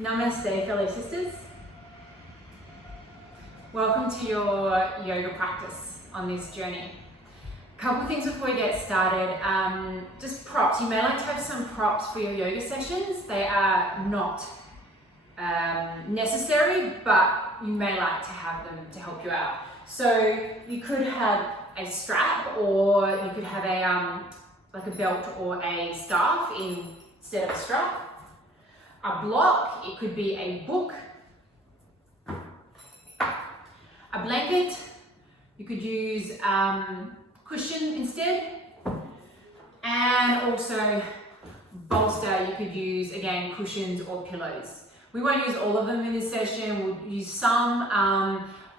Namaste, fellow sisters. Welcome to your yoga practice on this journey. A couple things before we get started. Just props. You may like to have some props for your yoga sessions. They are not necessary, but you may like to have them to help you out. So you could have a strap, or you could have a like a belt or a staff instead of a strap. A block, it could be a book, a blanket, you could use cushion instead, and also bolster, you could use again cushions or pillows. We won't use all of them in this session, we'll use some,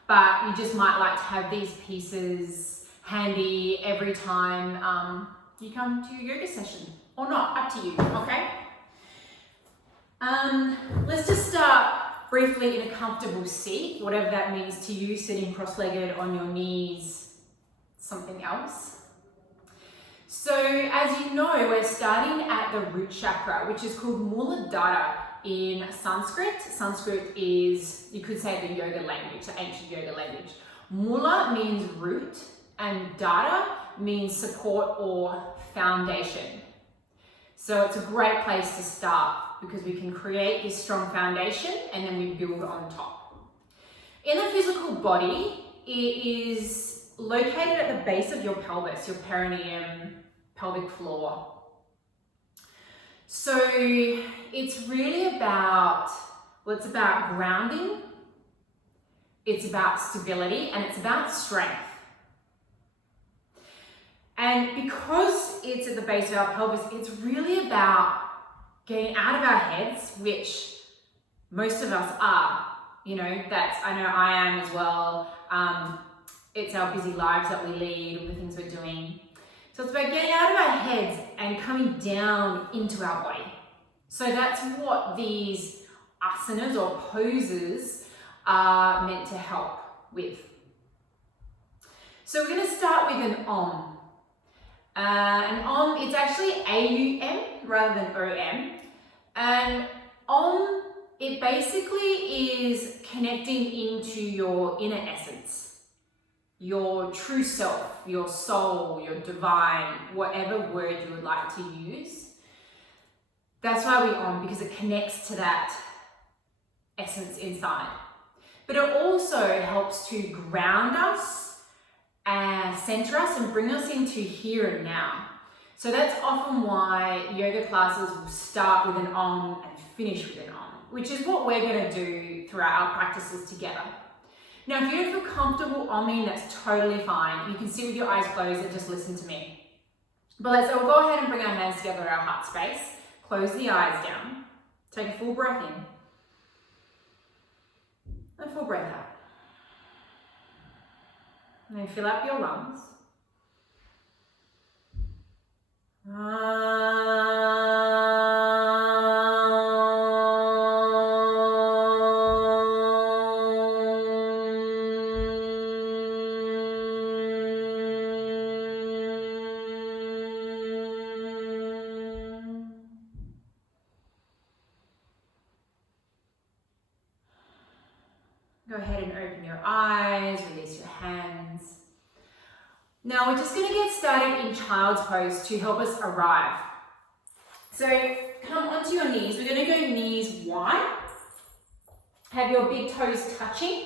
but you just might like to have these pieces handy every time you come to your yoga session, or not, up to you, okay? Let's just start briefly in a comfortable seat, whatever that means to you, sitting cross-legged on your knees, something else. So as you know, we're starting at the root chakra, which is called Muladhara in Sanskrit. Sanskrit is, you could say, the yoga language, the ancient yoga language. Mula means root and Dhara means support or foundation. So it's a great place to start, because we can create this strong foundation and then we build on top. In the physical body, it is located at the base of your pelvis, your perineum, pelvic floor. So it's really about, well, it's about grounding, it's about stability, and it's about strength. And because it's at the base of our pelvis, it's really about getting out of our heads, which most of us are, I know I am as well. It's our busy lives that we lead, the things we're doing. So it's about getting out of our heads and coming down into our body. So that's what these asanas or poses are meant to help with. So we're going to start with an Om. It's actually A-U-M rather than O-M. And Om, it basically is connecting into your inner essence, your true self, your soul, your divine, whatever word you would like to use. That's why we Om, because it connects to that essence inside. But it also helps to ground us, center us, and bring us into here and now. So that's often why yoga classes will start with an Om and finish with an Om, which is what we're going to do throughout our practices together. Now, if you don't feel comfortable Omming, that's totally fine. You can sit with your eyes closed and just listen to me. But we'll go ahead and bring our hands together at our heart space. Close the eyes down. Take a full breath in. And full breath out. And then fill up your lungs. Go ahead and open your eyes, release your hands. Now we're just going to get started in child's pose to help us arrive. So come onto your knees. We're going to go knees wide. Have your big toes touching.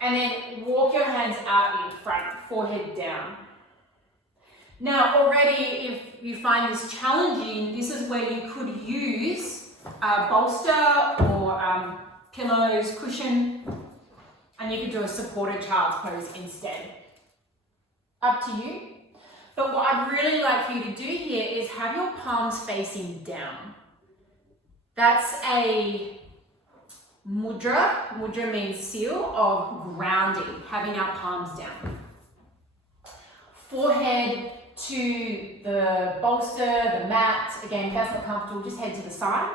And then walk your hands out in front, forehead down. Now already, if you find this challenging, this is where you could use a bolster or pillows, cushion, and you could do a supported child's pose instead. Up to you. But what I'd really like for you to do here is have your palms facing down. That's a mudra. Mudra means seal of grounding, having our palms down. Forehead to the bolster, the mat. Again, if that's not comfortable, just head to the side.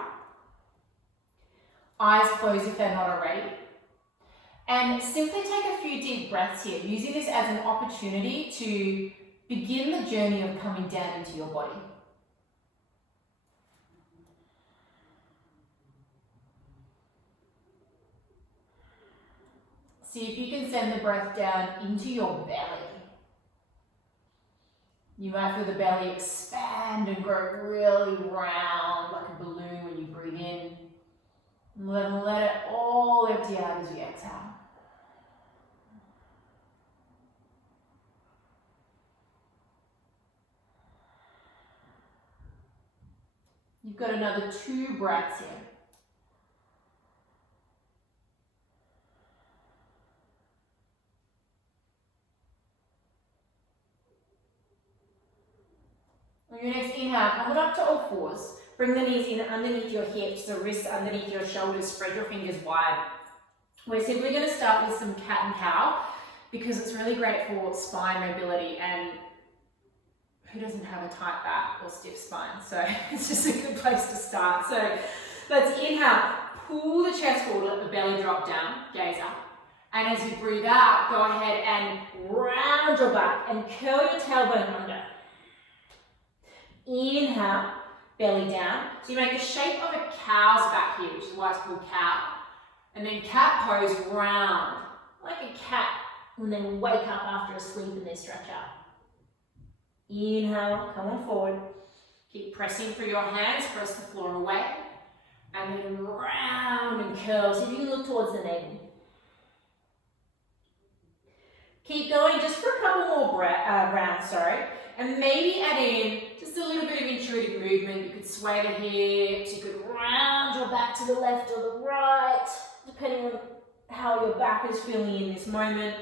Eyes closed if they're not already. And simply take a few deep breaths here, using this as an opportunity to begin the journey of coming down into your body. See if you can send the breath down into your belly. You might feel the belly expand and grow really round like a balloon when you breathe in. And let it all empty out as you exhale. You've got another 2 breaths here. On your next inhale, come up to all fours. Bring the knees in underneath your hips, the wrists underneath your shoulders, spread your fingers wide. We're simply going to start with some cat and cow because it's really great for spine mobility, and who doesn't have a tight back or stiff spine? So it's just a good place to start. So let's inhale, pull the chest forward, let the belly drop down, gaze up. And as you breathe out, go ahead and round your back and curl your tailbone under. Inhale, belly down. So you make the shape of a cow's back here, which is why it's called cow. And then cat pose, round, like a cat when they wake up after a sleep and they stretch out. Inhale, come on forward. Keep pressing through your hands, press the floor away. And then round and curl. See if you can look towards the navel. Keep going just for a couple more rounds, and maybe add in just a little bit of intuitive movement. You could sway the hips, you could round your back to the left or the right, depending on how your back is feeling in this moment.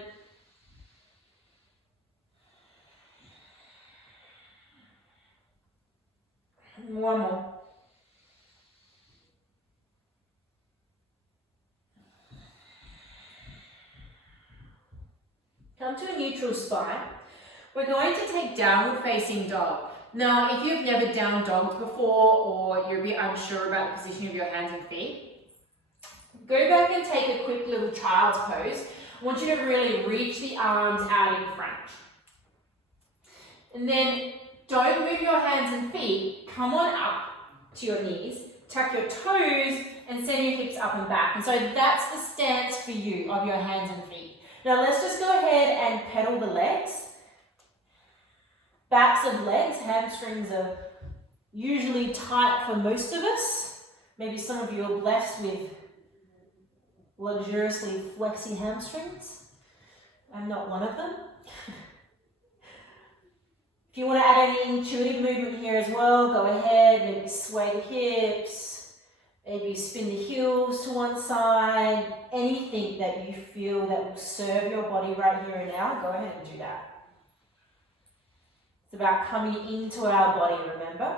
And one more. Come to a neutral spine. We're going to take downward facing dog. Now, if you've never down dogged before or you're a bit unsure about the position of your hands and feet, go back and take a quick little child's pose. I want you to really reach the arms out in front. And then don't move your hands and feet. Come on up to your knees, tuck your toes and send your hips up and back. And so that's the stance for you of your hands and feet. Now let's just go ahead and pedal the legs. Backs of legs, hamstrings are usually tight for most of us. Maybe some of you are blessed with luxuriously flexy hamstrings. I'm not one of them. If you want to add any intuitive movement here as well, go ahead, maybe sway the hips, maybe spin the heels to one side, anything that you feel that will serve your body right here and now, go ahead and do that. It's about coming into our body, remember?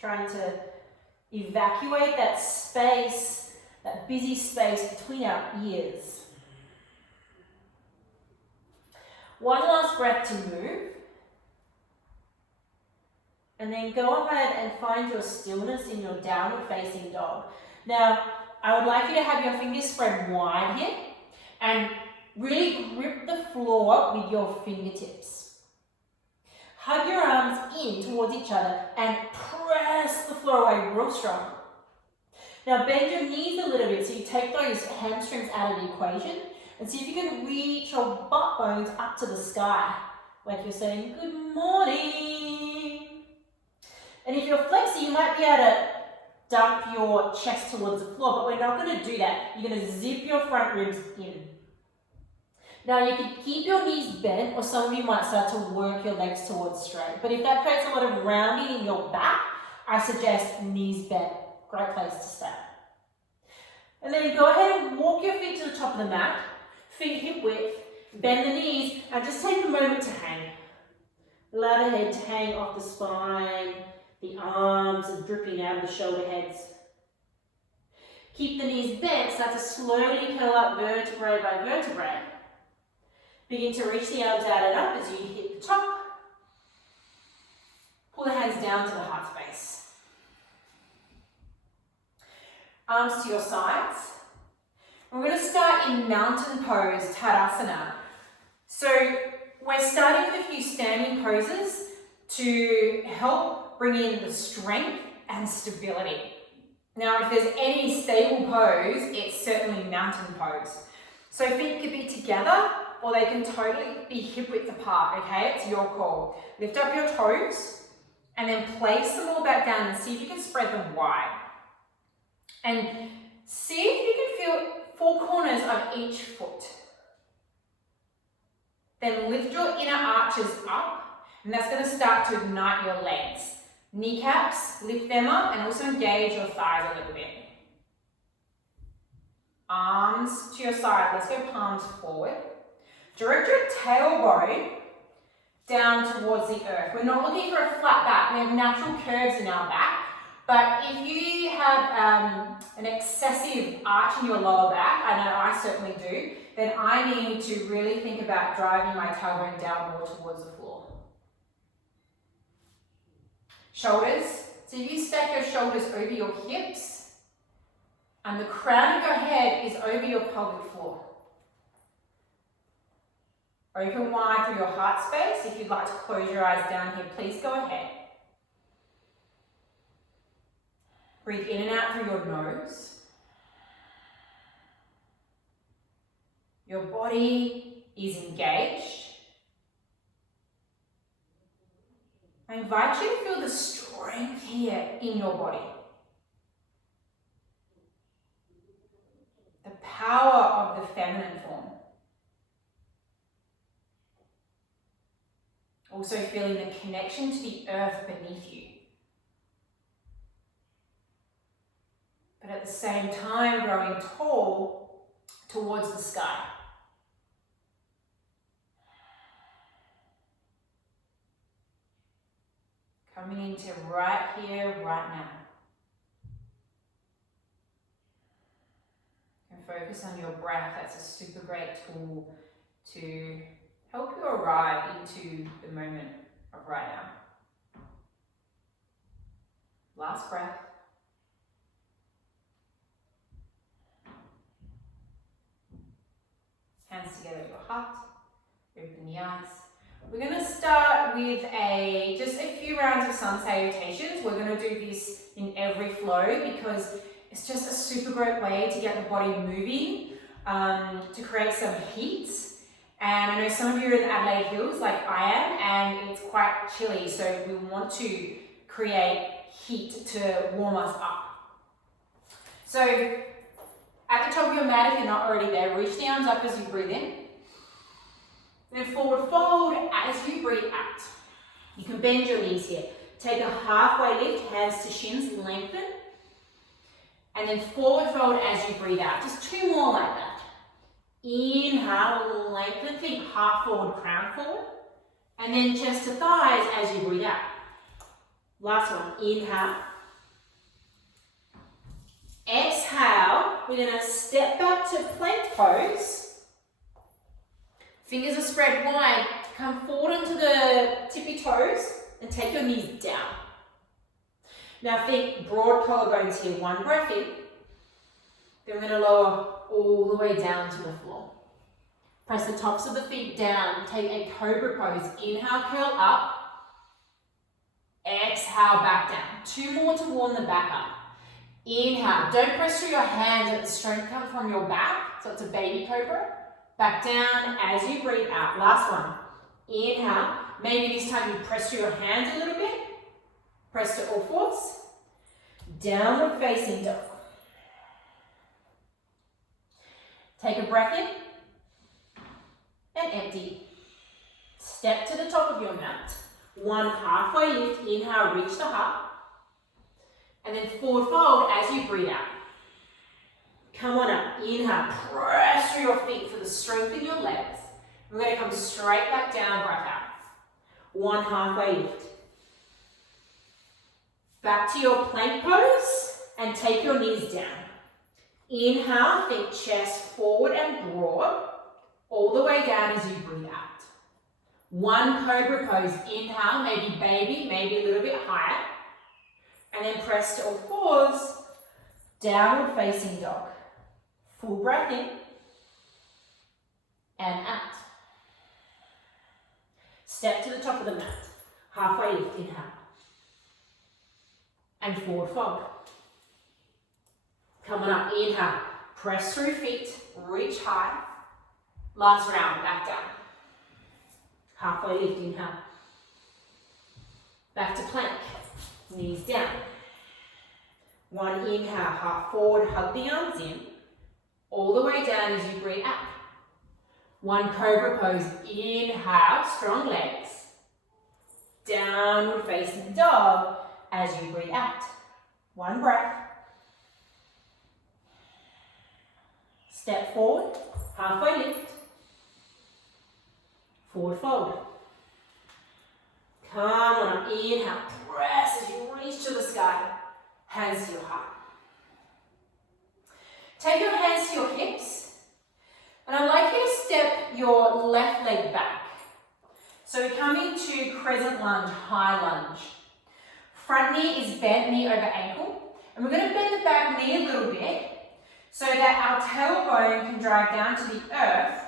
Trying to evacuate that space, that busy space between our ears. One last breath to move. And then go ahead and find your stillness in your downward facing dog. Now, I would like you to have your fingers spread wide here and really grip the floor with your fingertips. Hug your arms in towards each other and press the floor away real strong. Now bend your knees a little bit so you take those hamstrings out of the equation and see if you can reach your butt bones up to the sky, like you're saying, good morning. And if you're flexy, you might be able to dump your chest towards the floor, but we're not going to do that. You're going to zip your front ribs in. Now you can keep your knees bent, or some of you might start to work your legs towards straight. But if that creates a lot of rounding in your back, I suggest knees bent. Great place to start. And then go ahead and walk your feet to the top of the mat, feet hip width, bend the knees, and just take a moment to hang. Allow the head to hang off the spine, the arms are dripping out of the shoulder heads. Keep the knees bent, start to slowly curl up vertebrae by vertebrae. Begin to reach the arms out and up as you hit the top. Pull the hands down to the heart space. Arms to your sides. We're going to start in mountain pose, Tadasana. So we're starting with a few standing poses to help bring in the strength and stability. Now, if there's any stable pose, it's certainly mountain pose. So feet could be together or they can totally be hip width apart, okay? It's your call. Lift up your toes and then place them all back down and see if you can spread them wide. And see if you can feel 4 corners of each foot. Then lift your inner arches up, and that's going to start to ignite your legs. Kneecaps, lift them up and also engage your thighs a little bit. Arms to your side, let's go palms forward. Direct your tailbone down towards the earth. We're not looking for a flat back, we have natural curves in our back, but if you have an excessive arch in your lower back, I know I certainly do, then I need to really think about driving my tailbone down more towards the floor. Shoulders, so if you stack your shoulders over your hips, and the crown of your head is over your pelvic floor. Open wide through your heart space. If you'd like to close your eyes down here, please go ahead. Breathe in and out through your nose. Your body is engaged. I invite you to feel the strength here in your body. The power of the feminine form. Also feeling the connection to the earth beneath you. But at the same time growing tall towards the sky. Coming into right here, right now. And focus on your breath. That's a super great tool to help you arrive into the moment of right now. Last breath. Hands together at your heart. Open the eyes. We're going to start with just a few rounds of sun salutations. We're going to do this in every flow because it's just a super great way to get the body moving, to create some heat. And I know some of you are in the Adelaide Hills like I am, and it's quite chilly, so we want to create heat to warm us up. So at the top of your mat, if you're not already there, reach the arms up as you breathe in. Then forward fold as you breathe out. You can bend your knees here. Take a halfway lift, hands to shins, lengthen. And then forward fold as you breathe out. Just 2 more like that. Inhale, lengthen, think heart forward, crown forward. And then chest to thighs as you breathe out. Last one, inhale. Exhale, we're going to step back to plank pose. Fingers are spread wide. Come forward onto the tippy toes and take your knees down. Now think broad collarbones here. 1 breath in. Then we're going to lower all the way down to the floor. Press the tops of the feet down. Take a cobra pose. Inhale, curl up. Exhale, back down. 2 more to warm the back up. Inhale. Don't press through your hands. Let the strength come from your back. So it's a baby cobra. Back down as you breathe out. Last one. Inhale. Maybe this time you press through your hands a little bit. Press to all fours. Downward facing dog. Take a breath in and empty. Step to the top of your mat. 1 halfway lift. Inhale, reach the heart. And then forward fold as you breathe out. Come on up. Inhale, press through your feet for the strength in your legs. We're going to come straight back down, breath out. 1 halfway lift. Back to your plank pose and take your knees down. Inhale, think chest forward and broad, all the way down as you breathe out. 1 cobra pose. Inhale, maybe baby, maybe a little bit higher. And then press to all fours, downward facing dog. Full breath in and out. Step to the top of the mat. Halfway lift, inhale. And forward fold. Come on up, inhale. Press through feet, reach high. Last round, back down. Halfway lift, inhale. Back to plank, knees down. One inhale, heart forward, hug the arms in. All the way down as you breathe out. One cobra pose, inhale, strong legs. Downward facing dog as you breathe out. One breath. Step forward, halfway lift. Forward fold. Come on, inhale, press as you reach to the sky. Hands to your heart. Take your hands to your hips. And I'd like you to step your left leg back. So we come into crescent lunge, high lunge. Front knee is bent, knee over ankle. And we're going to bend the back knee a little bit so that our tailbone can drive down to the earth.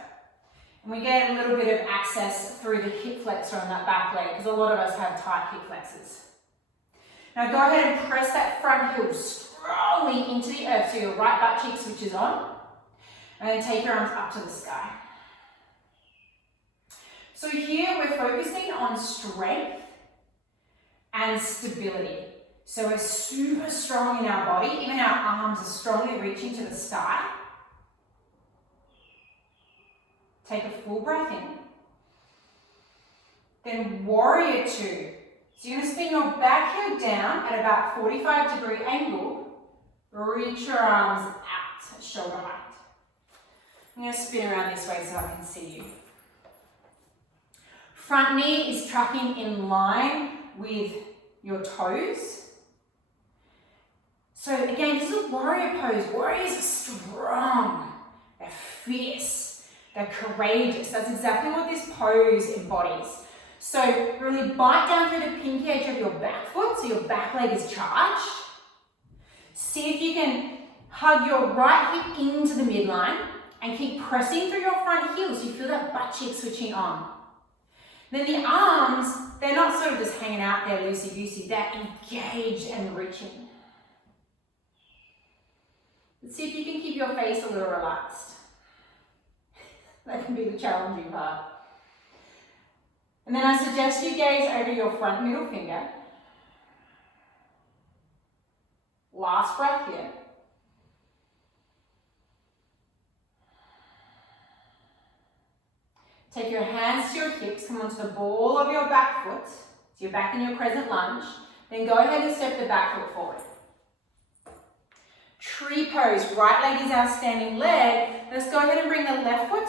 And we get a little bit of access through the hip flexor on that back leg, because a lot of us have tight hip flexors. Now go ahead and press that front heel strongly into the earth so your right butt cheek switches on. And then take your arms up to the sky. So here we're focusing on strength and stability. So we're super strong in our body, even our arms are strongly reaching to the sky. Take a full breath in. Then warrior two. So you're going to spin your back heel down at about 45-degree angle. Reach your arms out, shoulder height. I'm going to spin around this way so I can see you. Front knee is tracking in line with your toes. So again, this is a warrior pose. Warriors are strong, they're fierce, they're courageous. That's exactly what this pose embodies. So really bite down through the pinky edge of your back foot so your back leg is charged. See if you can hug your right hip into the midline and keep pressing through your front heel so you feel that butt cheek switching on. Then the arms, they're not sort of just hanging out there loosey-goosey, they're engaged and reaching. Let's see if you can keep your face a little relaxed. That can be the challenging part. And then I suggest you gaze over your front middle finger. Last breath here. Take your hands to your hips, come onto the ball of your back foot. So you're back in your crescent lunge. Then go ahead and step the back foot forward. Tree pose, right leg is our standing leg. Let's go ahead and bring the left foot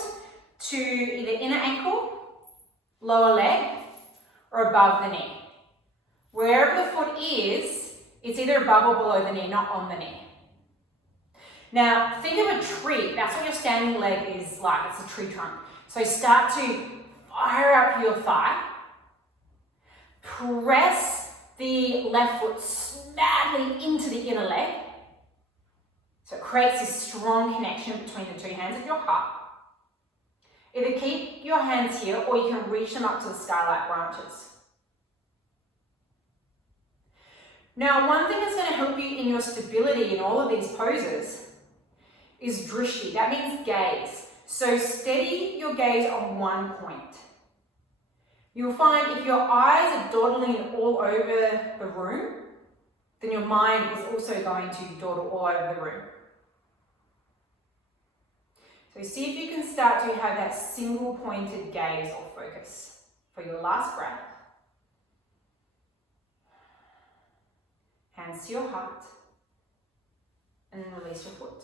to either inner ankle, lower leg, or above the knee. Wherever the foot is, it's either above or below the knee, not on the knee. Now, think of a tree. That's what your standing leg is like. It's a tree trunk. So start to fire up your thigh. Press the left foot snugly into the inner leg. So it creates this strong connection between the two hands of your heart. Either keep your hands here or you can reach them up to the sky like branches. Now, one thing that's going to help you in your stability in all of these poses is drishti. That means gaze. So steady your gaze on one point. You'll find if your eyes are dawdling all over the room, then your mind is also going to dawdle all over the room. So see if you can start to have that single pointed gaze or focus for your last breath. Hands to your heart. And then release your foot.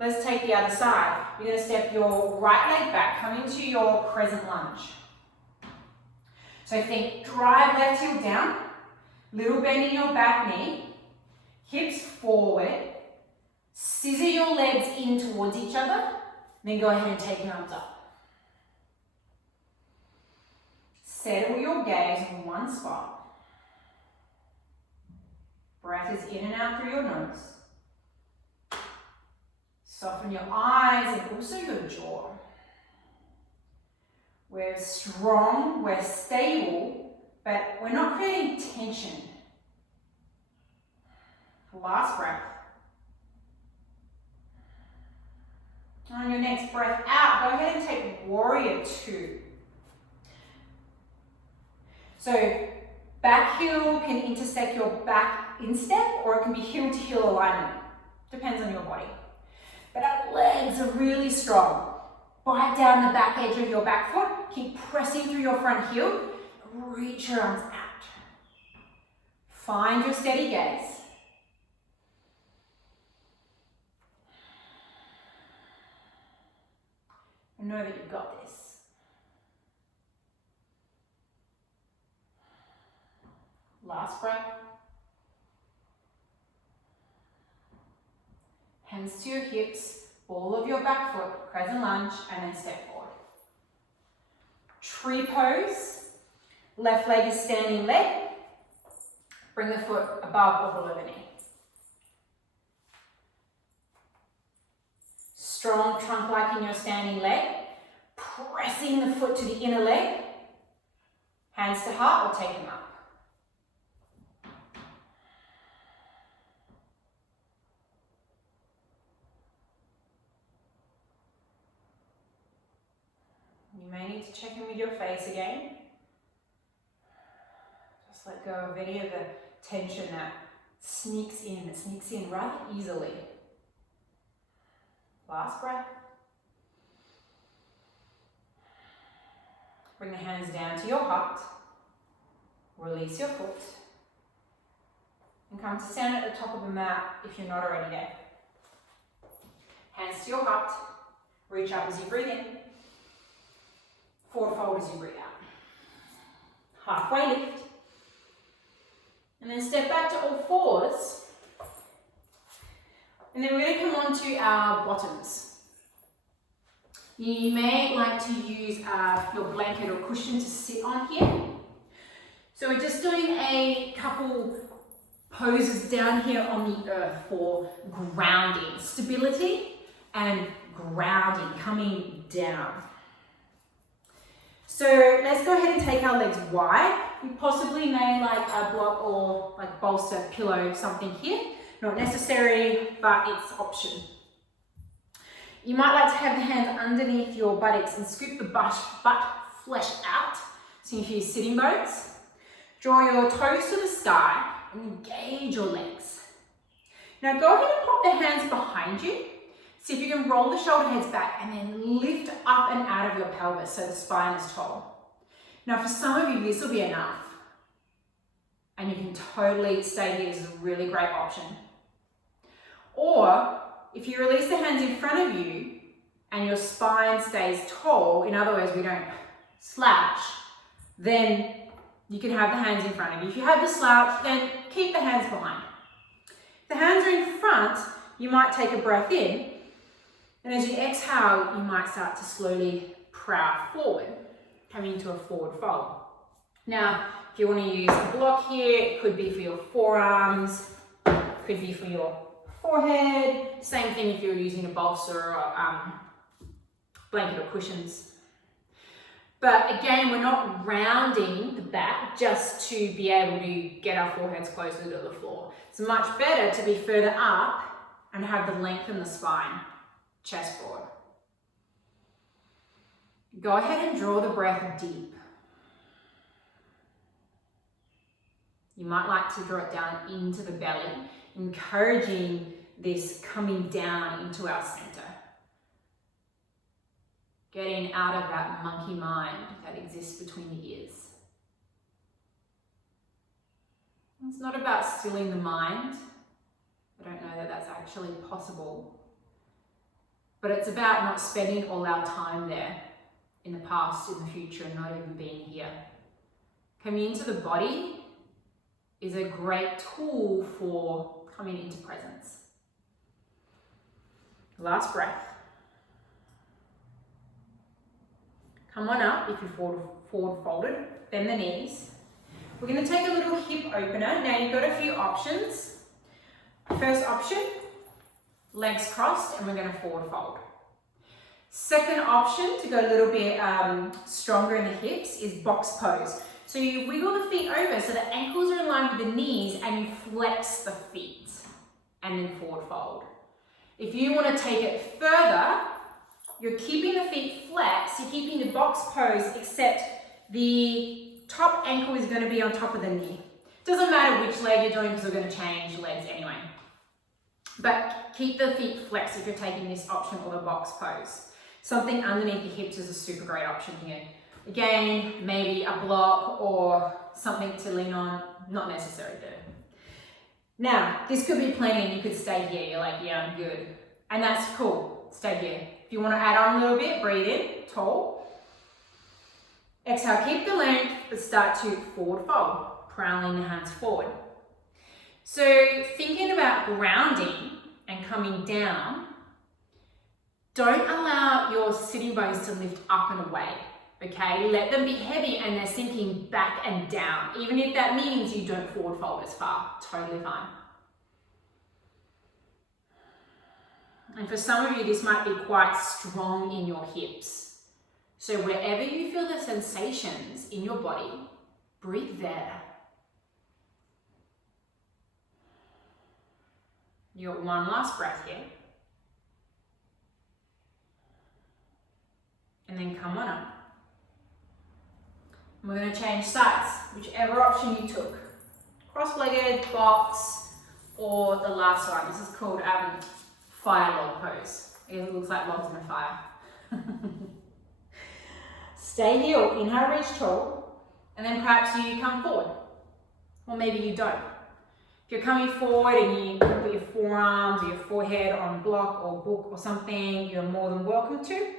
Let's take the other side. You're going to step your right leg back, come into your crescent lunge. So think drive left heel down, little bend in your back knee, hips forward, scissor your legs in towards each other, then go ahead and take your arms up. Settle your gaze in one spot. Breath is in and out through your nose. Soften your eyes and also your jaw. We're strong, we're stable, but we're not creating tension. Last breath. On your next breath out, go ahead and take warrior two. So back heel can intersect your back instep, or it can be heel to heel alignment. Depends on your body. But our legs are really strong. Bite down the back edge of your back foot. Keep pressing through your front heel. Reach your arms out. Find your steady gaze. And know that you've got this. Last breath. Hands to your hips, ball of your back foot, crescent lunge, and then step forward. Tree pose. Left leg is standing leg. Bring the foot above or below the knee. Strong trunk like in your standing leg. Pressing the foot to the inner leg. Hands to heart or take them up. You may need to check in with your face again. Just let go of any of the tension that sneaks in rather easily. Last breath. Bring the hands down to your heart. Release your foot. And come to stand at the top of the mat if you're not already there. Hands to your heart. Reach up as you breathe in. Forward fold as you breathe out. Halfway lift. And then step back to all fours. And then we're going to come on to our bottoms. You may like to use your blanket or cushion to sit on here. So we're just doing a couple poses down here on the earth for grounding, stability and grounding, coming down. So let's go ahead and take our legs wide. We possibly may like a block or like bolster, pillow, something here. Not necessary, but it's option. You might like to have the hands underneath your buttocks and scoop the butt flesh out. So if you use sitting bones, draw your toes to the sky and engage your legs. Now go ahead and pop the hands behind you. See if you can roll the shoulder heads back and then lift up and out of your pelvis so the spine is tall. Now for some of you, this will be enough. And you can totally stay here. This is a really great option. Or if you release the hands in front of you and your spine stays tall, in other words, we don't slouch, then you can have the hands in front of you. If you have the slouch, then keep the hands behind. If the hands are in front, you might take a breath in, and as you exhale, you might start to slowly prow forward, coming into a forward fold. Now, if you want to use a block here, it could be for your forearms, could be for your forehead. Same thing if you're using a bolster or blanket or cushions. But again, we're not rounding the back just to be able to get our foreheads closer to the floor. It's much better to be further up and have the length in the spine, chest forward. Go ahead and draw the breath deep. You might like to draw it down into the belly, encouraging this coming down into our center. Getting out of that monkey mind that exists between the ears. It's not about stilling the mind. I don't know that that's actually possible. But it's about not spending all our time there in the past, in the future, and not even being here. Coming into the body is a great tool for coming into presence. Last breath. Come on up if you're forward folded, bend the knees. We're going to take a little hip opener. Now you've got a few options. First option, legs crossed, and we're going to forward fold. Second option, to go a little bit stronger in the hips, is box pose. So you wiggle the feet over so the ankles are in line with the knees and you flex the feet and then forward fold. If you want to take it further, you're keeping the feet flexed, you're keeping the box pose, except the top ankle is going to be on top of the knee. Doesn't matter which leg you're doing because we're going to change legs anyway. But keep the feet flexed if you're taking this option or the box pose. Something underneath the hips is a super great option here. Again, maybe a block or something to lean on, not necessary though. Now, this could be plenty and you could stay here. You're like, yeah, I'm good. And that's cool, stay here. If you want to add on a little bit, breathe in, tall. Exhale, keep the length, but start to forward fold, prowling the hands forward. So thinking about grounding and coming down, don't allow your sitting bones to lift up and away, okay? Let them be heavy and they're sinking back and down, even if that means you don't forward fold as far, totally fine. And for some of you, this might be quite strong in your hips. So wherever you feel the sensations in your body, breathe there. You got one last breath here. And then come on up. And we're going to change sides, whichever option you took. Cross-legged, box, or the last one. This is called fire log pose. It looks like logs in a fire. Stay here, or inhale, reach tall, and then perhaps you come forward. Or maybe you don't. If you're coming forward and you put your forearms or your forehead on block or book or something, you're more than welcome to.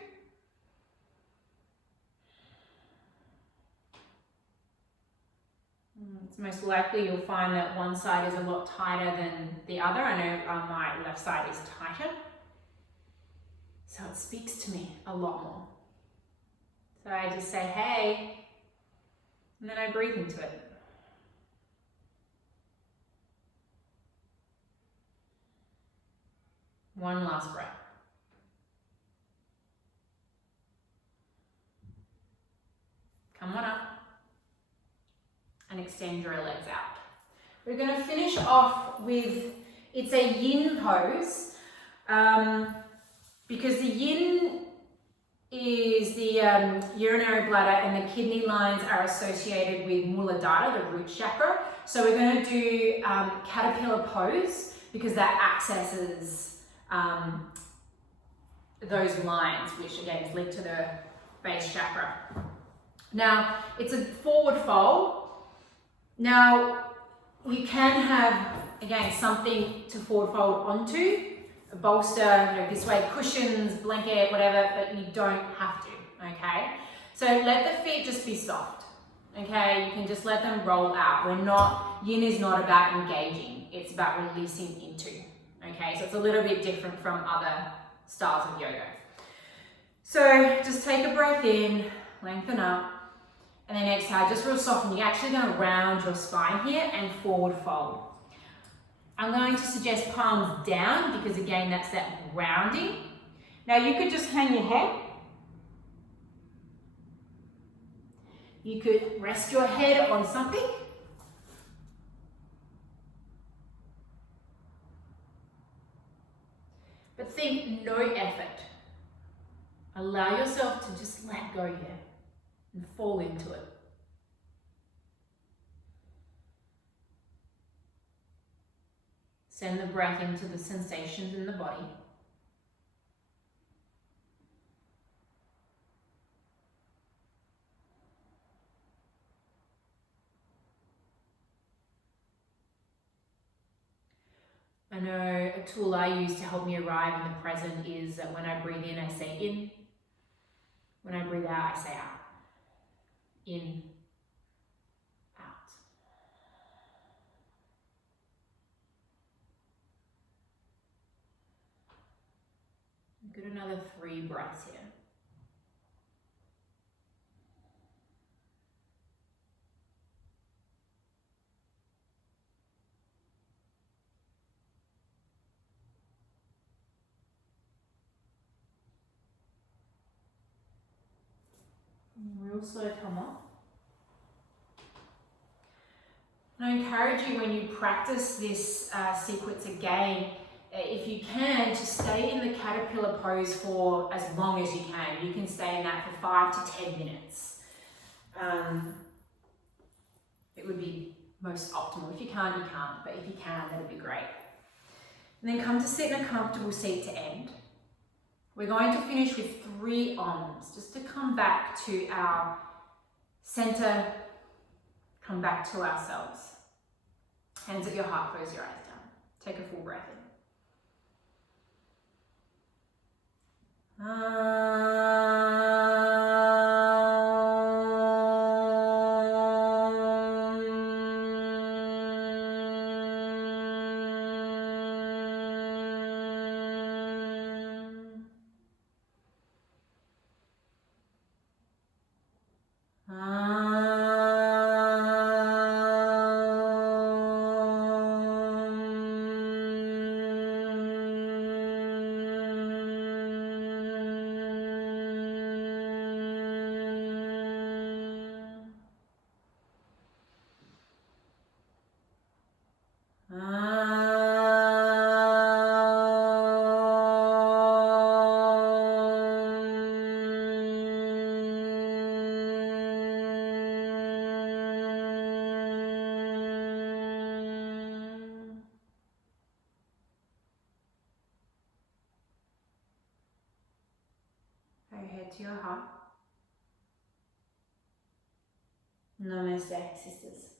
It's most likely you'll find that one side is a lot tighter than the other. I know my left side is tighter. So it speaks to me a lot more. So I just say, hey, and then I breathe into it. One last breath. Come on up and extend your legs out. We're going to finish off with, it's a yin pose, because the yin is the urinary bladder and the kidney lines are associated with Muladhara, the root chakra. So we're going to do caterpillar pose because that accesses those lines, which again is linked to the base chakra. Now, it's a forward fold. Now, you can have, again, something to forward fold onto, a bolster, this way, cushions, blanket, whatever, but you don't have to, okay? So let the feet just be soft, okay? You can just let them roll out. Yin is not about engaging, it's about releasing into, okay? So it's a little bit different from other styles of yoga. So just take a breath in, lengthen up, and then exhale, just real soft. And you're actually going to round your spine here and forward fold. I'm going to suggest palms down because again, that's that rounding. Now you could just hang your head. You could rest your head on something. But think no effort. Allow yourself to just let go here and fall into it. Send the breath into the sensations in the body. I know a tool I use to help me arrive in the present is that when I breathe in, I say in. When I breathe out, I say out. In, out. Good, another 3 breaths here. Real slow, come up. And I encourage you when you practice this sequence again, if you can, to stay in the caterpillar pose for as long as you can. You can stay in that for 5 to 10 minutes. It would be most optimal. If you can't, you can't, but if you can, that would be great. And then come to sit in a comfortable seat to end. We're going to finish with 3 ohms, just to come back to our center, come back to ourselves. Hands at your heart, close your eyes down. Take a full breath in. To your heart. Namaste, sisters.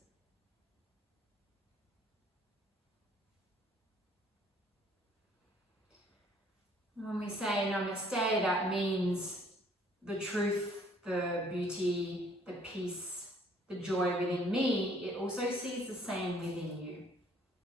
When we say namaste, that means the truth, the beauty, the peace, the joy within me. It also sees the same within you.